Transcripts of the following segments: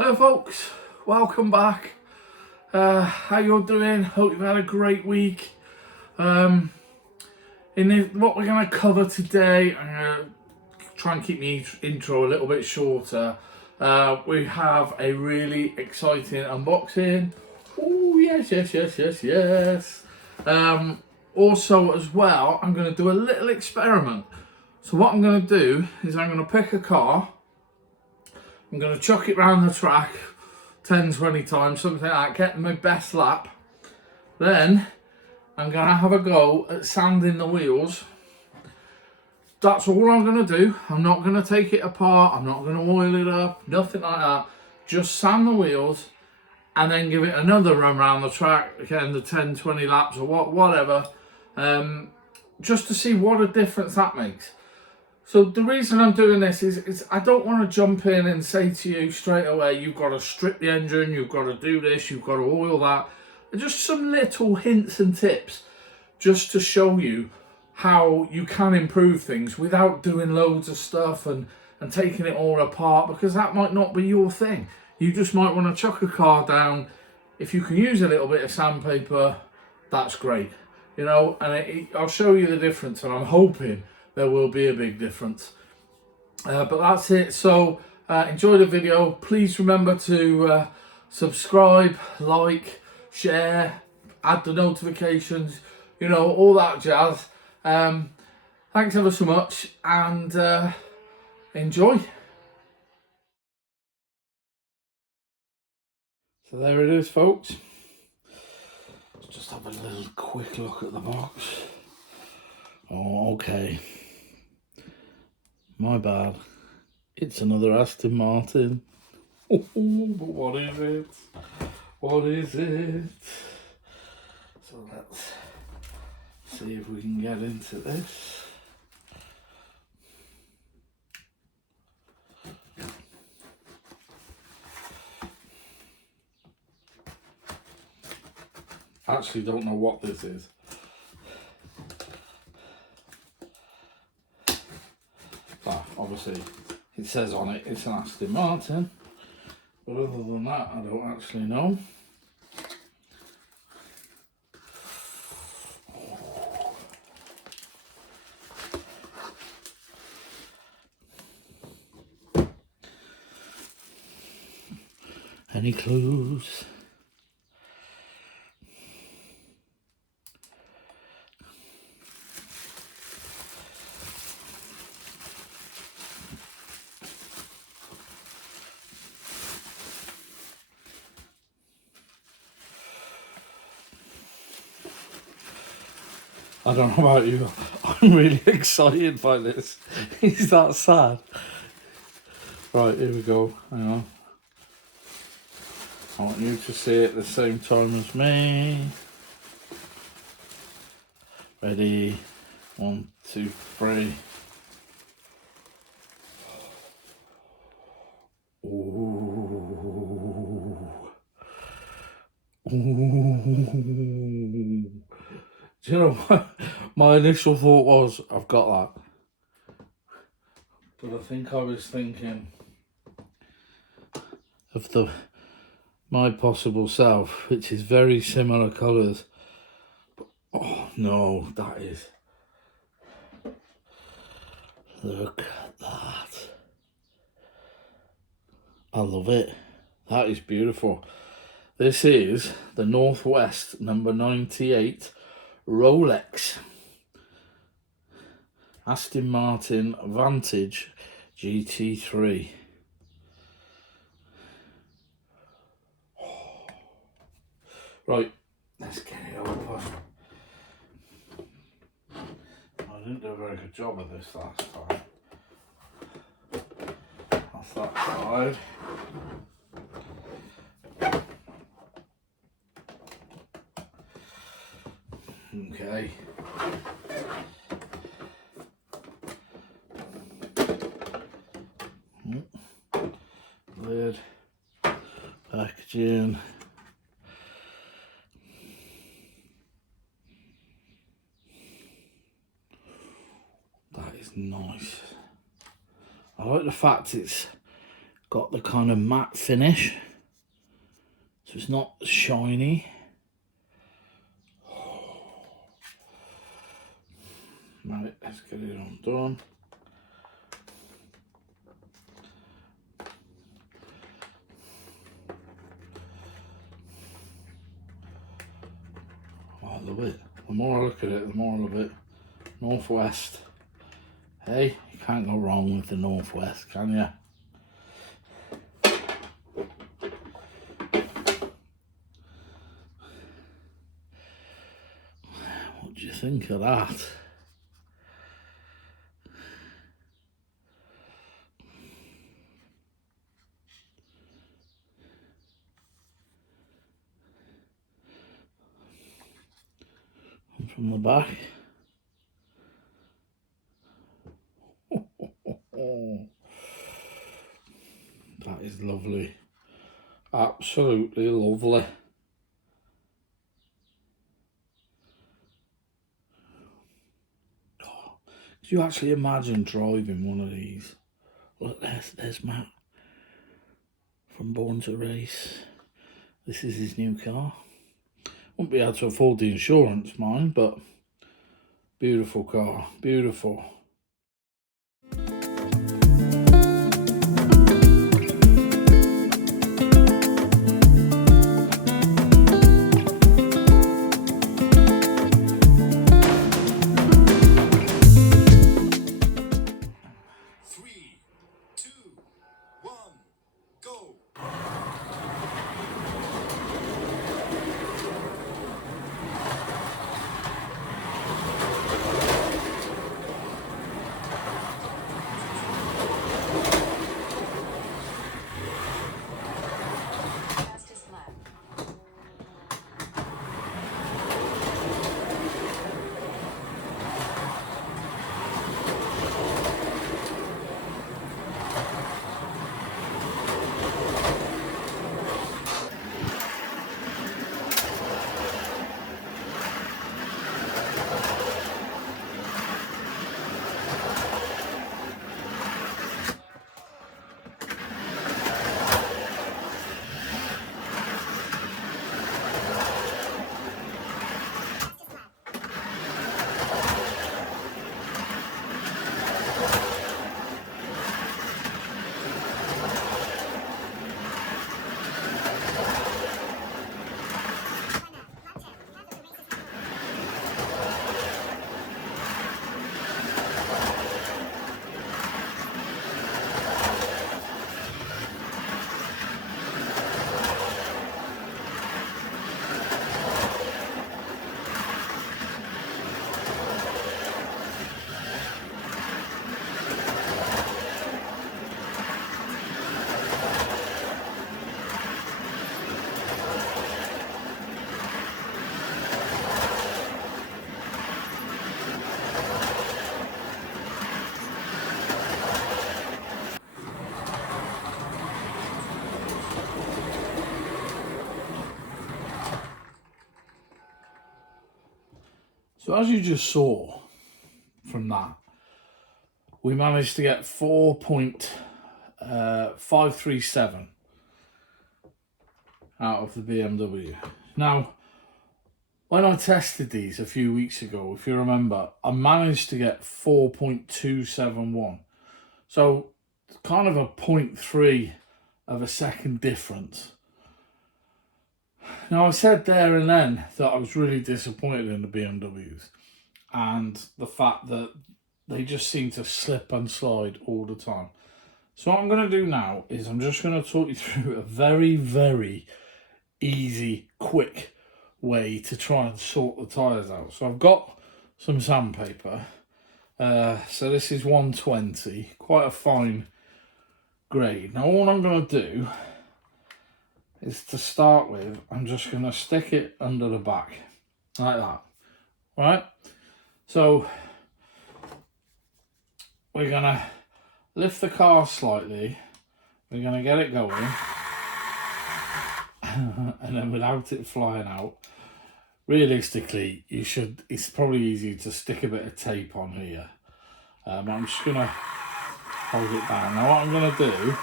Hello folks, welcome back. How you all doing? Hope you've had a great week. What we're going to cover today, I'm going to try and keep the intro a little bit shorter. We have a really exciting unboxing. Oh yes. Also as well, I'm going to do a little experiment. So what I'm going to do is I'm going to pick a car. I'm going to chuck it round the track 10, 20 times, something like that, get my best lap. Then I'm going to have a go at sanding the wheels. That's all I'm going to do. I'm not going to take it apart. I'm not going to oil it up, nothing like that. Just sand the wheels and then give it another run around the track, again, the 10, 20 laps or whatever, just to see what a difference that makes. So the reason I'm doing this is I don't want to jump in and say to you straight away, you've got to strip the engine, you've got to do this, you've got to oil that. Just some little hints and tips just to show you how you can improve things without doing loads of stuff and taking it all apart, because that might not be your thing. You just might want to chuck a car down. If you can use a little bit of sandpaper, that's great. You know, and I'll show you the difference, and I'm hoping there will be a big difference. But that's it. So enjoy the video. Please remember to subscribe, like, share, add the notifications, you know, all that jazz. Thanks ever so much, and enjoy. So there it is, folks. Let's just have a little quick look at the box. Oh, okay. My bad. It's another Aston Martin. Oh, but what is it? What is it? So let's see if we can get into this. I actually don't know what this is. Obviously, it says on it it's an Aston Martin, but other than that, I don't actually know. Any clues? I don't know about you, I'm really excited by this. Is that sad? Right, here we go, hang on. I want you to see it at the same time as me. Ready, 1, 2, 3. Ooh. Ooh. Do you know what my initial thought was? I've got that. But I think I was thinking of my possible self, which is very similar colours. But, oh no, that is... Look at that. I love it. That is beautiful. This is the Northwest number 98 Rolex Aston Martin Vantage GT3. Right, let's get it open. I didn't do a very good job of this last time. That's that side. Okay. Lid, packaging. That is nice. I like the fact it's got the kind of matte finish, so it's not shiny. Right, let's get it undone. I love it. The more I look at it, the more I love it. Northwest. Hey, you can't go wrong with the Northwest, can you? What do you think of that? And from the back. That is lovely. Absolutely lovely. Could you actually imagine driving one of these? Look, there's Matt from Bourne2Race. This is his new car. Won't be able to afford the insurance, mind, but beautiful car, beautiful. So as you just saw from that, we managed to get 4.537 out of the BMW. Now, when I tested these a few weeks ago, if you remember, I managed to get 4.271. So kind of a 0.3 of a second difference. Now, I said there and then that I was really disappointed in the BMWs and the fact that they just seem to slip and slide all the time. So what I'm going to do now is I'm just going to talk you through a very, very easy, quick way to try and sort the tyres out. So I've got some sandpaper. So this is 120, quite a fine grade. Now all I'm going to do is, to start with, I'm just going to stick it under the back, like that, right? So we're going to lift the car slightly, we're going to get it going, and then without it flying out, realistically, it's probably easy to stick a bit of tape on here. I'm just going to hold it down. Now what I'm going to do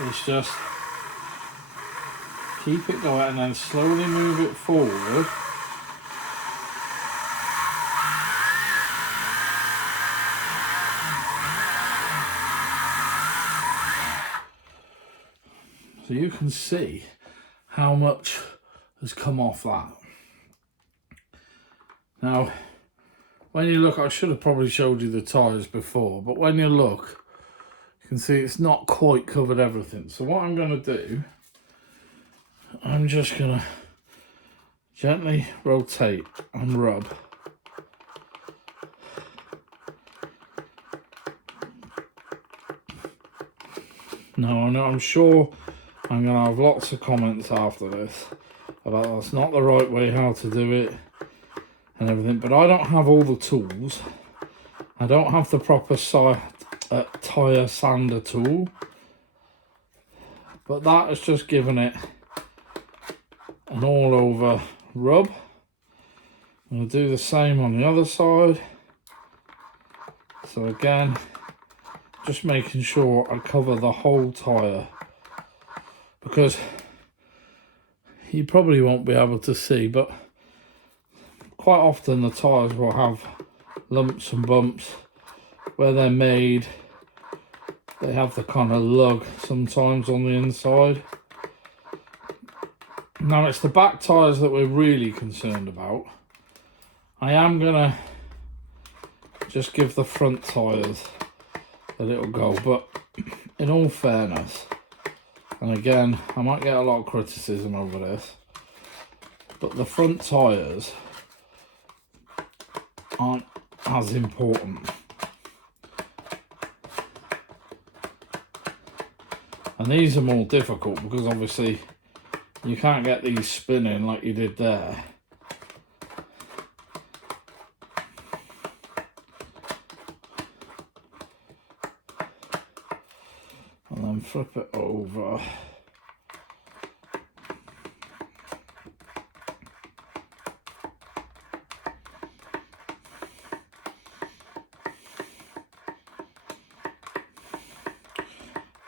is just keep it going and then slowly move it forward. So you can see how much has come off that. Now, when you look, I should have probably showed you the tyres before, but when you look, you can see it's not quite covered everything. So what I'm going to do, I'm just going to gently rotate and rub. Now, I know, I'm sure I'm going to have lots of comments after this about that's not the right way how to do it and everything, but I don't have all the tools. I don't have the proper tyre sander tool, but that has just given it an all over rub. I'm going to do the same on the other side. So again, just making sure I cover the whole tyre, because you probably won't be able to see, but quite often the tyres will have lumps and bumps where they're made. They have the kind of lug sometimes on the inside. Now it's the back tyres that we're really concerned about. I am gonna just give the front tyres a little go, but in all fairness, and again, I might get a lot of criticism over this, but the front tyres aren't as important. And these are more difficult because obviously you can't get these spinning like you did there. And then flip it over.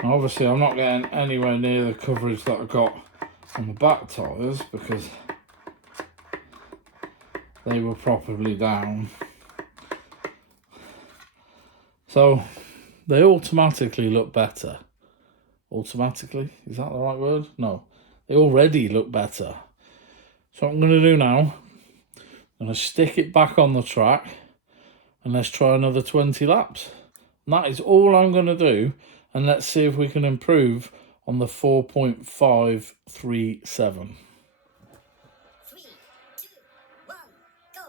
Now obviously I'm not getting anywhere near the coverage that I got on the back tyres because they were properly down. So they automatically look better. Automatically? Is that the right word? No. They already look better. So what I'm going to do now, I'm going to stick it back on the track and let's try another 20 laps. And that is all I'm going to do. And let's see if we can improve on the 4.537. 3, 2, 1, go!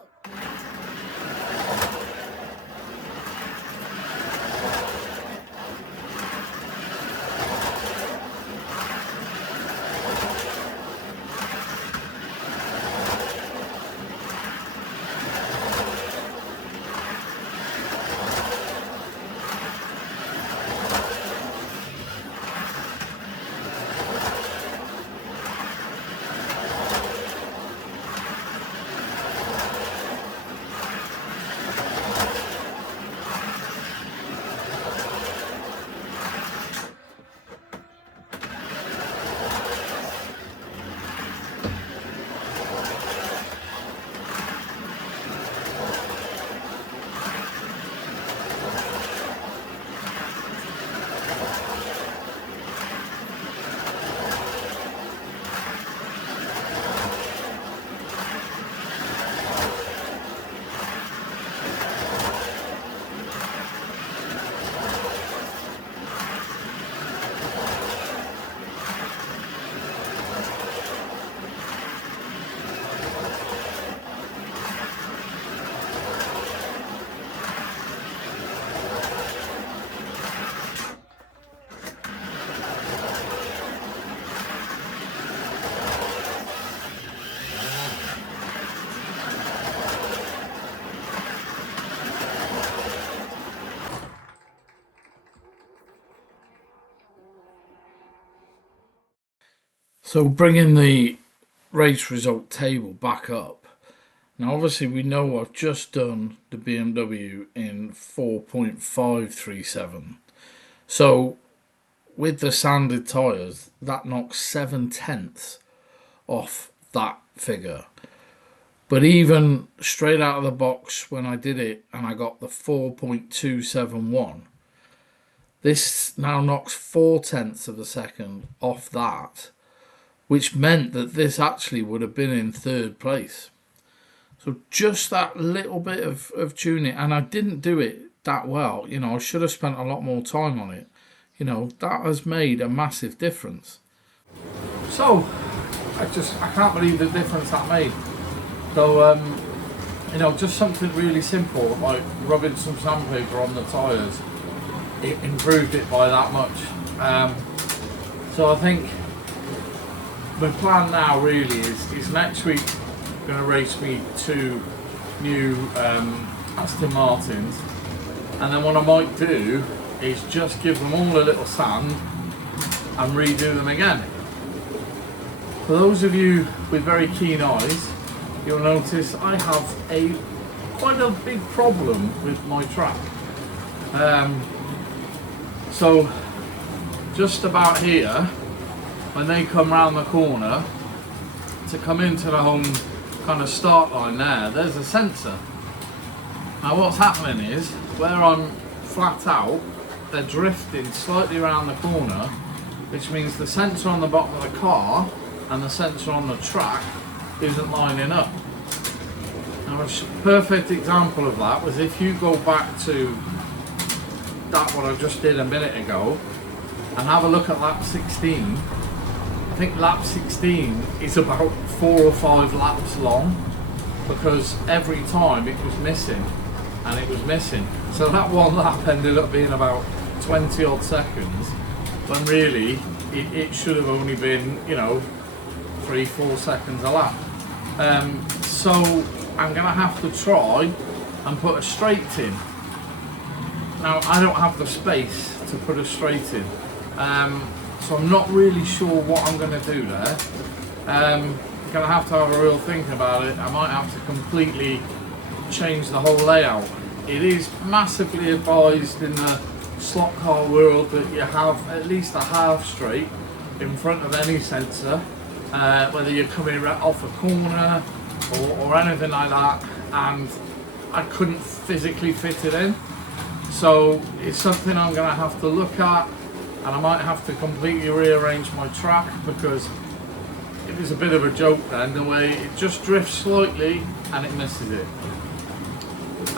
So bringing the race result table back up. Now obviously we know I've just done the BMW in 4.537. So with the sanded tyres, that knocks 7/10 off that figure. But even straight out of the box when I did it and I got the 4.271, this now knocks 4/10 of a second off that, which meant that this actually would have been in third place. So just that little bit of tuning, and I didn't do it that well. You know, I should have spent a lot more time on it. You know, that has made a massive difference. So, I can't believe the difference that made. So, you know, just something really simple, like rubbing some sandpaper on the tyres, it improved it by that much. So I think the plan now really is next week I'm going to race me 2 new Aston Martins, and then what I might do is just give them all a little sand and redo them again. For those of you with very keen eyes, you'll notice I have quite a big problem with my track. So just about here, when they come round the corner to come into the home kind of start line there's a sensor. Now what's happening is, where I'm flat out, they're drifting slightly around the corner, which means the sensor on the bottom of the car and the sensor on the track isn't lining up. Now a perfect example of that was if you go back to that what I just did a minute ago and have a look at lap 16. I think lap 16 is about 4 or 5 laps long, because every time it was missing and it was missing. So that one lap ended up being about 20 odd seconds, when really it should have only been, you know, 3-4 seconds a lap. So I'm gonna have to try and put a straight in. Now I don't have the space to put a straight in, so I'm not really sure what I'm going to do there. I'm going to have a real think about it. I might have to completely change the whole layout. It is massively advised in the slot car world that you have at least a half straight in front of any sensor, whether you're coming off a corner or anything like that, and I couldn't physically fit it in. So it's something I'm going to have to look at, and I might have to completely rearrange my track, because it was a bit of a joke then, the way it just drifts slightly and it misses it.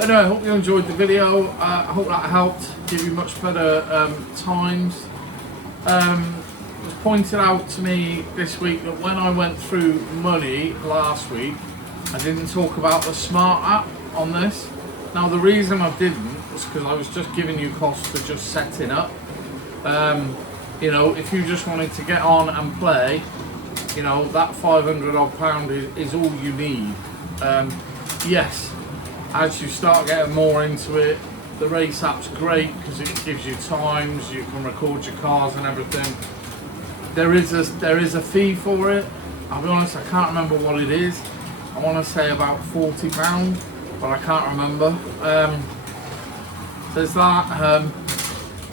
Anyway, I hope you enjoyed the video. I hope that helped give you much better times. It was pointed out to me this week that when I went through money last week, I didn't talk about the Smart app on this. Now the reason I didn't was because I was just giving you costs for just setting up. You know, if you just wanted to get on and play, you know, that 500 odd pound is all you need. Yes, as you start getting more into it, the race app's great because it gives you times, you can record your cars and everything. There is a fee for it. I'll be honest, I can't remember what it is. I want to say about £40, but I can't remember. There's that,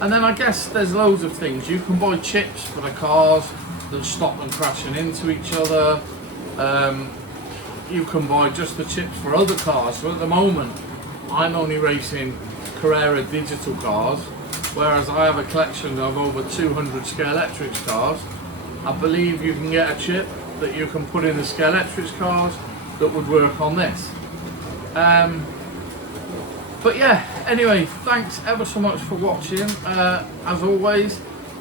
and then I guess there's loads of things. You can buy chips for the cars that stop them crashing into each other. You can buy just the chips for other cars. So at the moment, I'm only racing Carrera digital cars, whereas I have a collection of over 200 Scalextric cars. I believe you can get a chip that you can put in the Scalextric cars that would work on this. But yeah, anyway, thanks ever so much for watching. As always,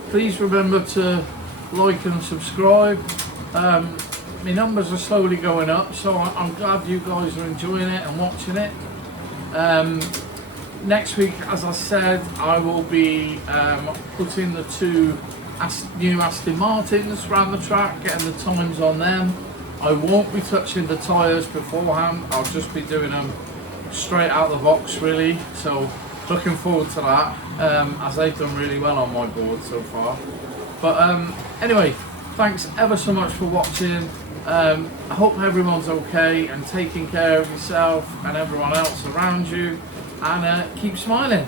please remember to like and subscribe. My numbers are slowly going up, so I'm glad you guys are enjoying it and watching it. Next week, as I said, I will be putting the 2 new Aston Martins around the track, getting the times on them. I won't be touching the tyres beforehand, I'll just be doing them straight out the box really, so looking forward to that, as they've done really well on my board so far. But anyway, thanks ever so much for watching. I hope everyone's okay and taking care of yourself and everyone else around you, and keep smiling.